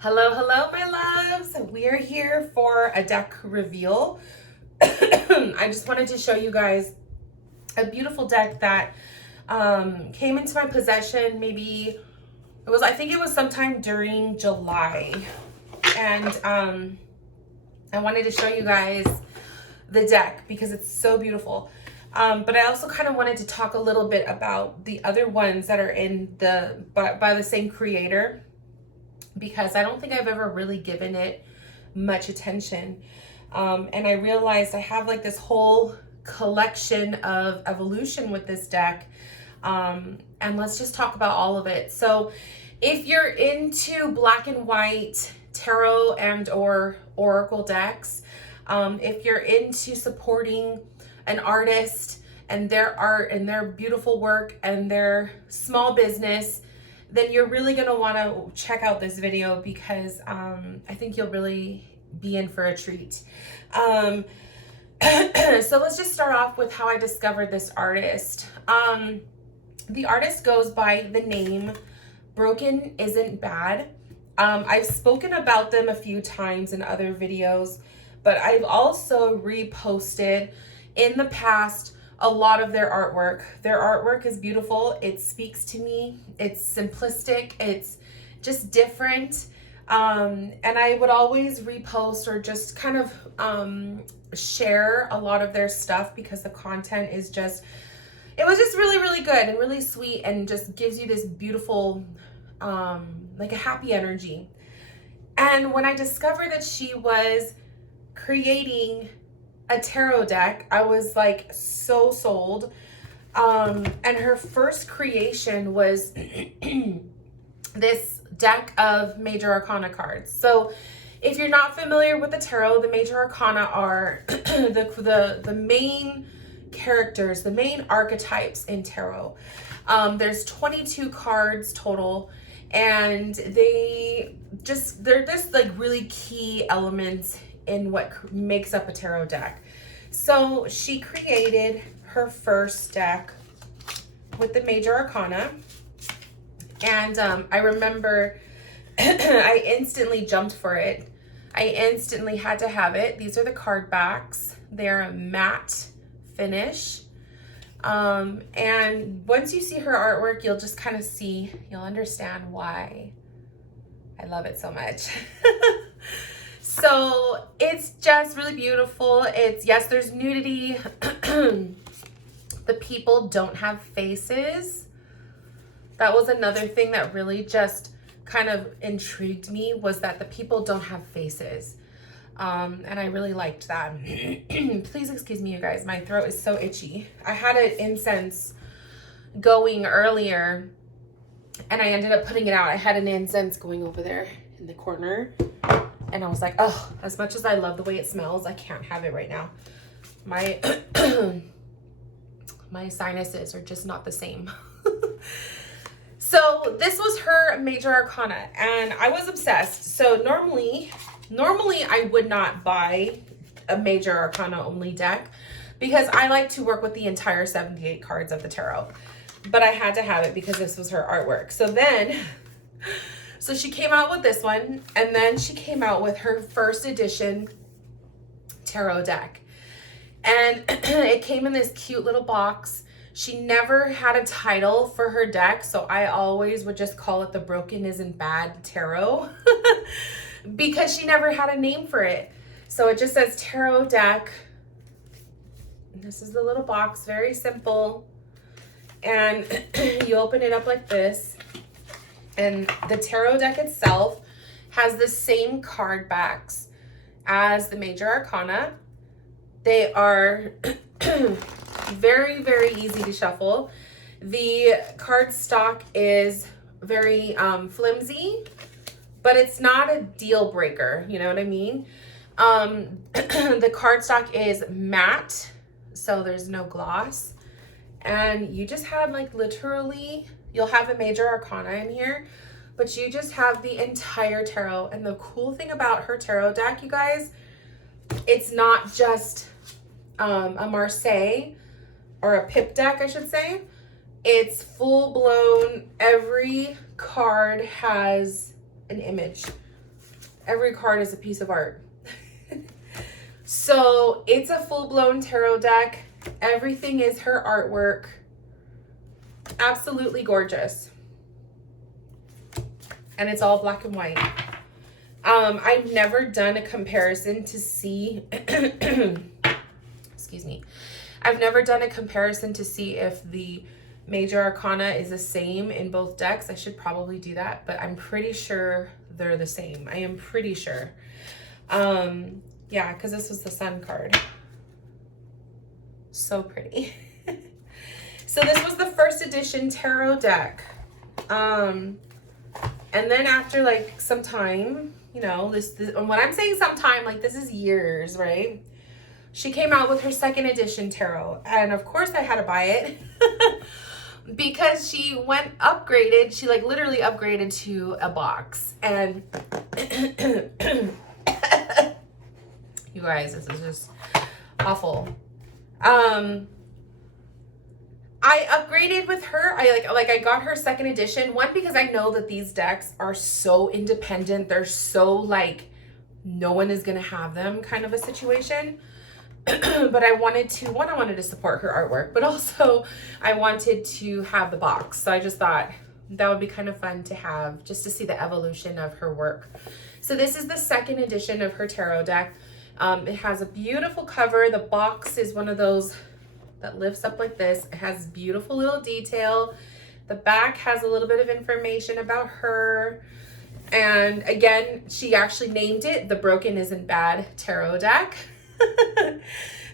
Hello, hello, my loves. We are here for a deck reveal. I just wanted to show you guys a beautiful deck that came into my possession. I think it was sometime during July. And I wanted to show you guys the deck because it's so beautiful. But I also kind of wanted to talk a little bit about the other ones that are in by the same creator, because I don't think I've ever really given it much attention. And I realized I have like this whole collection of evolution with this deck. And let's just talk about all of it. So if you're into black and white tarot and or oracle decks, if you're into supporting an artist and their art and their beautiful work and their small business, then you're really going to want to check out this video because I think you'll really be in for a treat. So let's just start off with how I discovered this artist. The artist goes by the name Broken Isn't Bad. I've spoken about them a few times in other videos, but I've also reposted in the past a lot of their artwork. Their artwork is beautiful. It speaks to me. It's simplistic. It's just different. And I would always repost or just kind of share a lot of their stuff because the content is just, it was just really, really good and really sweet and just gives you this beautiful, like a happy energy. And when I discovered that she was creating a tarot deck, I was like so sold. And her first creation was this deck of major arcana cards. So if you're not familiar with the tarot, the major arcana are the main characters, the main archetypes in tarot. There's 22 cards total, and they're just like really key elements in what makes up a tarot deck. So she created her first deck with the major arcana, and I remember I instantly jumped for it. I instantly had to have it. These are the card backs. They're a matte finish. And once you see her artwork, you'll just kind of you'll understand why I love it so much. So it's just really beautiful. Yes, there's nudity. The people don't have faces. That was another thing that really just kind of intrigued me, was that the people don't have faces. And I really liked that. Please excuse me, you guys. My throat is so itchy. I had an incense going earlier and I ended up putting it out. I had an incense going over there in the corner. And I was like, oh, as much as I love the way it smells, I can't have it right now. My my sinuses are just not the same. So this was her major arcana, and I was obsessed. So normally I would not buy a major arcana only deck because I like to work with the entire 78 cards of the tarot. But I had to have it because this was her artwork. So she came out with this one, and then she came out with her first edition tarot deck. And it came in this cute little box. She never had a title for her deck, so I always would just call it the Broken Isn't Bad Tarot because she never had a name for it. So it just says tarot deck. This is the little box, very simple. And you open it up like this. And the tarot deck itself has the same card backs as the major arcana. They are very, very easy to shuffle. The card stock is very flimsy, but it's not a deal breaker. You know what I mean? The card stock is matte, so there's no gloss. And you just have like literally, you'll have a major arcana in here, but you just have the entire tarot. And the cool thing about her tarot deck, you guys, it's not just a Marseille or a pip deck, I should say. It's full blown. Every card has an image. every card is a piece of art. So it's a full-blown tarot deck. Everything is her artwork. Absolutely gorgeous. And it's all black and white. I've never done a comparison to see, excuse me. I've never done a comparison to see if the Major Arcana is the same in both decks. I should probably do that, but I'm pretty sure they're the same. I am pretty sure. Yeah, because this was the Sun card. So pretty. So this was the first edition tarot deck. And then after like some time, you know, this when I'm saying sometime, like this is years, right? She came out with her second edition tarot. And of course I had to buy it because she upgraded. She like literally upgraded to a box. And you guys, this is just awful. I upgraded with her. I got her second edition. One, because I know that these decks are so independent. They're so like, no one is going to have them kind of a situation. But I wanted to support her artwork, but also I wanted to have the box. So I just thought that would be kind of fun to have, just to see the evolution of her work. So this is the second edition of her tarot deck. It has a beautiful cover. The box is one of those that lifts up like this. It has beautiful little detail. The back has a little bit of information about her. And again, she actually named it the Broken Isn't Bad Tarot Deck.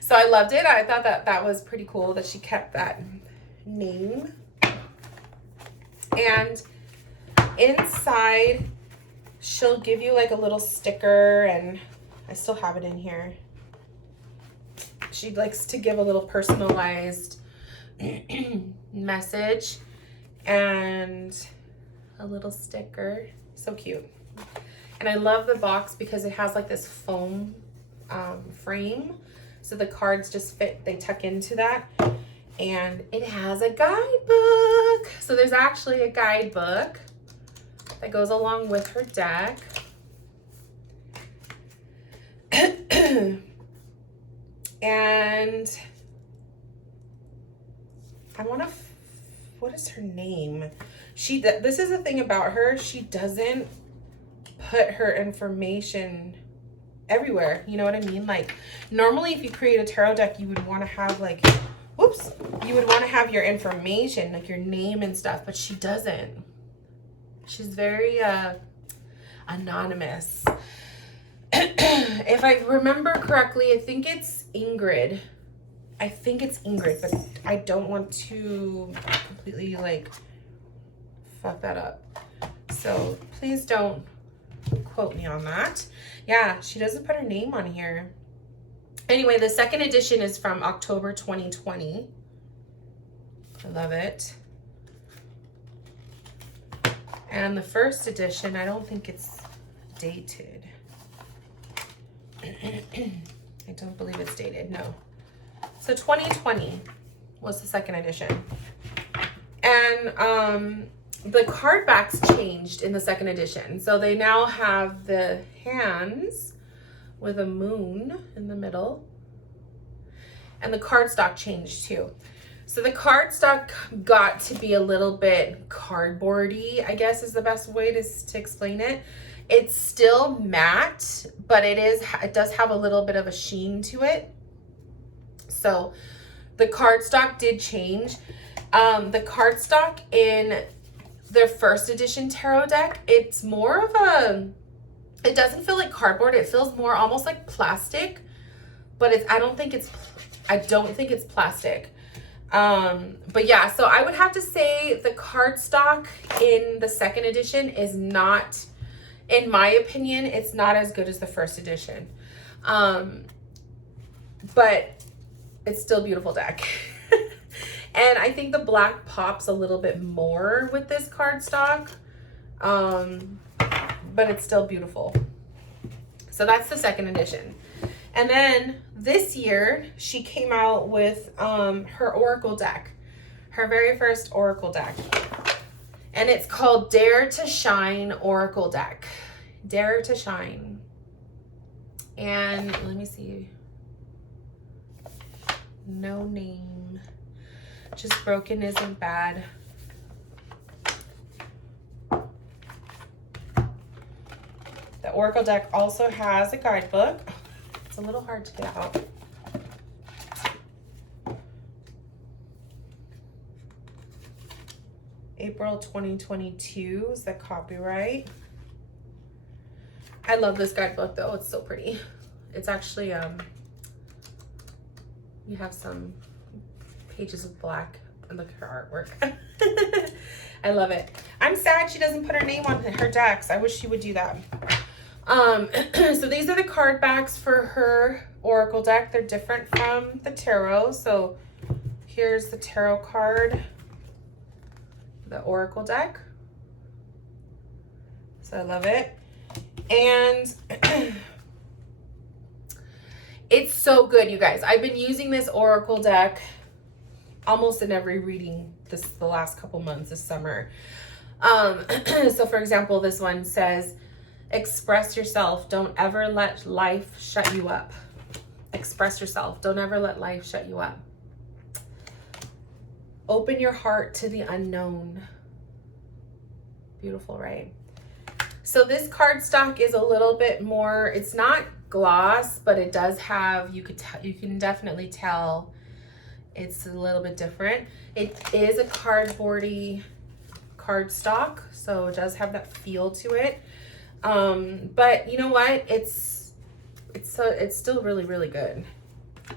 So I loved it. I thought that was pretty cool that she kept that name. And inside, she'll give you like a little sticker, and I still have it in here. She likes to give a little personalized message and a little sticker. So cute. And I love the box because it has like this foam frame. So the cards just fit, they tuck into that. And it has a guidebook. So there's actually a guidebook that goes along with her deck. And I want to, what is her name? This is the thing about her. She doesn't put her information everywhere. You know what I mean? Like normally if you create a tarot deck, you would want to have like, whoops, you would want to have your information, like your name and stuff, but she doesn't. She's very anonymous. If I remember correctly, I think it's Ingrid. But I don't want to completely like fuck that up. So please don't quote me on that. Yeah, she doesn't put her name on here. Anyway, the second edition is from October 2020. I love it. And the first edition, I don't think it's dated. I don't believe it's dated, no. So 2020 was the second edition. And the card backs changed in the second edition. So they now have the hands with a moon in the middle. And the cardstock changed too. So the cardstock got to be a little bit cardboardy, I guess is the best way to explain it. It's still matte, but it does have a little bit of a sheen to it. So the cardstock did change. The cardstock in their first edition tarot deck, it's more of it doesn't feel like cardboard. It feels more almost like plastic, but I don't think it's plastic. But yeah, so I would have to say the cardstock in the second edition is not, in my opinion, it's not as good as the first edition. But it's still a beautiful deck. And I think the black pops a little bit more with this cardstock. But it's still beautiful. So that's the second edition. And then this year, she came out with her Oracle deck. Her very first Oracle deck. And it's called Dare to Shine Oracle Deck. Dare to Shine. And let me see. No name. Just broken isn't bad. The Oracle deck also has a guidebook. It's a little hard to get out. April 2022 is the copyright. I love this guidebook though, it's so pretty. It's actually, you have some pages of black and look at her artwork. I love it. I'm sad she doesn't put her name on her decks. I wish she would do that. So these are the card backs for her Oracle deck. They're different from the tarot. So here's the tarot card, the Oracle deck. So I love it. And it's so good, you guys. I've been using this Oracle deck almost in every reading the last couple months this summer. So for example, this one says, express yourself. Don't ever let life shut you up. Express yourself. Don't ever let life shut you up. Open your heart to the unknown. Beautiful, right? So this cardstock is a little bit more, it's not gloss, but it does have, you can definitely tell it's a little bit different. It is a cardboardy cardstock, so it does have that feel to it. But you know what? It's still really, really good.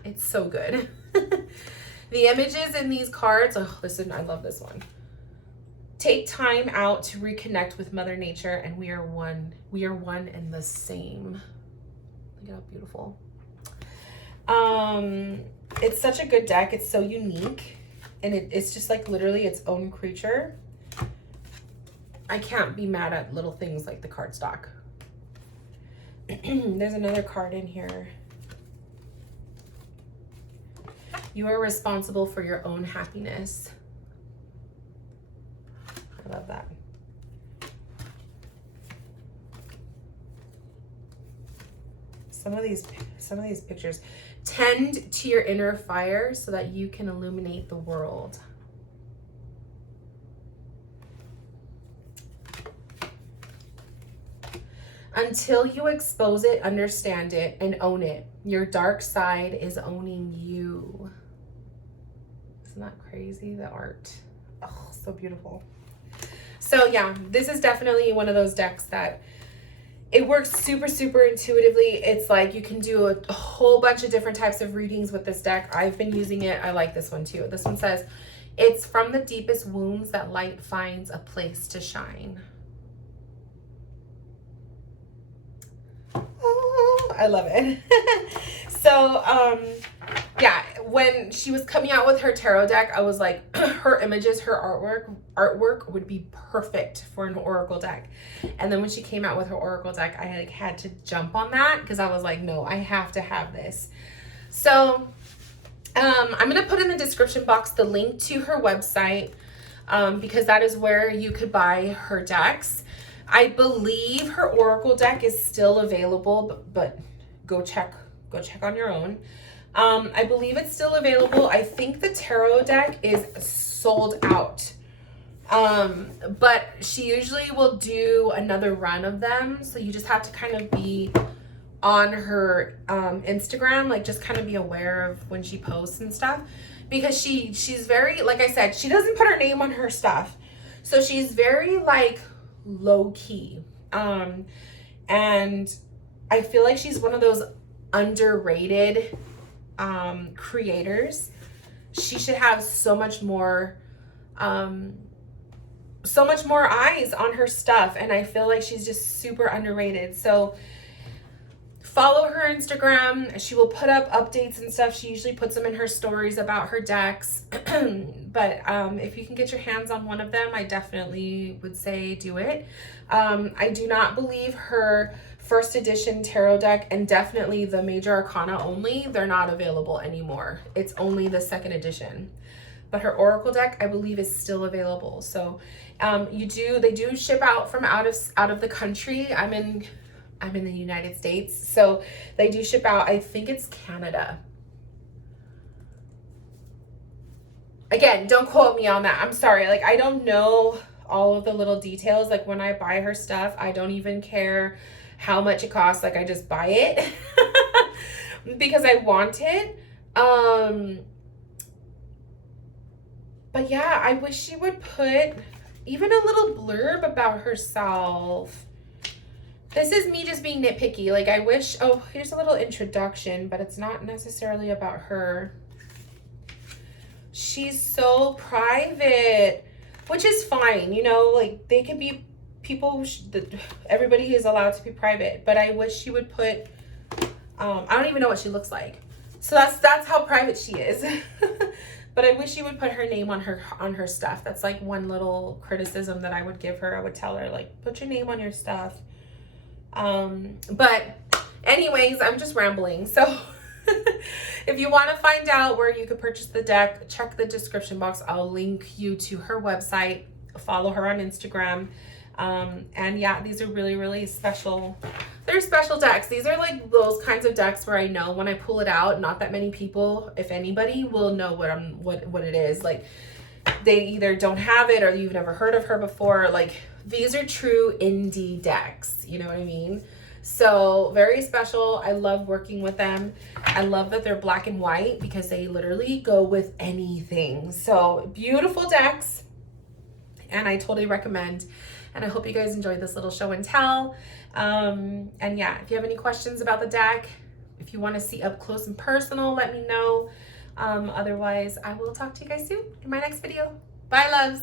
It's so good. The images in these cards, oh, listen, I love this one. Take time out to reconnect with Mother Nature, and we are one. We are one and the same. Look at how beautiful. It's such a good deck. It's so unique, and it's just like literally its own creature. I can't be mad at little things like the cardstock. There's another card in here. You are responsible for your own happiness. I love that. Some of these pictures. Tend to your inner fire so that you can illuminate the world. Until you expose it, understand it, and own it, your dark side is owning you. Isn't that crazy? The art. Oh, so beautiful. So yeah, this is definitely one of those decks that it works super, super intuitively. It's like you can do a whole bunch of different types of readings with this deck. I've been using it. I like this one too. This one says, it's from the deepest wounds that light finds a place to shine. Oh, I love it. So, yeah, when she was coming out with her tarot deck, I was like, her images, her artwork would be perfect for an Oracle deck. And then when she came out with her Oracle deck, I like had to jump on that because I was like, no, I have to have this. So I'm going to put in the description box the link to her website because that is where you could buy her decks. I believe her Oracle deck is still available, but go check on your own. I believe it's still available. I think the tarot deck is sold out. But she usually will do another run of them. So you just have to kind of be on her Instagram, like just kind of be aware of when she posts and stuff. Because she's very, like I said, she doesn't put her name on her stuff. So she's very like low key. And I feel like she's one of those underrated creators. She should have so much more eyes on her stuff, and I feel like she's just super underrated. So follow her Instagram. She will put up updates and stuff. She usually puts them in her stories about her decks. But if you can get your hands on one of them, I definitely would say do it. I do not believe her first edition tarot deck and definitely the Major Arcana only, they're not available anymore. It's only the second edition. but her Oracle deck, I believe, is still available. So they do ship out from out of the country. I'm in the United States, so they do ship out. I think it's Canada. Again, don't quote me on that. I'm sorry. Like, I don't know all of the little details. Like, when I buy her stuff, I don't even care how much it costs. Like, I just buy it because I want it. But yeah, I wish she would put even a little blurb about herself. This is me just being nitpicky. Like, I wish, oh, here's a little introduction, but it's not necessarily about her. She's so private, which is fine. You know, like, they could be people, everybody is allowed to be private, but I wish she would put, I don't even know what she looks like. So that's how private she is. But I wish she would put her name on her stuff. That's like one little criticism that I would give her. I would tell her, like, put your name on your stuff. But anyways, I'm just rambling. So if you want to find out where you could purchase the deck, check the description box. I'll link you to her website. Follow her on Instagram. And yeah, these are really, really special. They're special decks. These are like those kinds of decks where I know when I pull it out, not that many people, if anybody, will know what it is. Like, they either don't have it or you've never heard of her before. Like, these are true indie decks. You know what I mean? So very special. I love working with them. I love that they're black and white because they literally go with anything. So beautiful decks. And I totally recommend. And I hope you guys enjoyed this little show and tell. And yeah, if you have any questions about the deck, if you want to see up close and personal, let me know. Otherwise, I will talk to you guys soon in my next video. Bye, loves.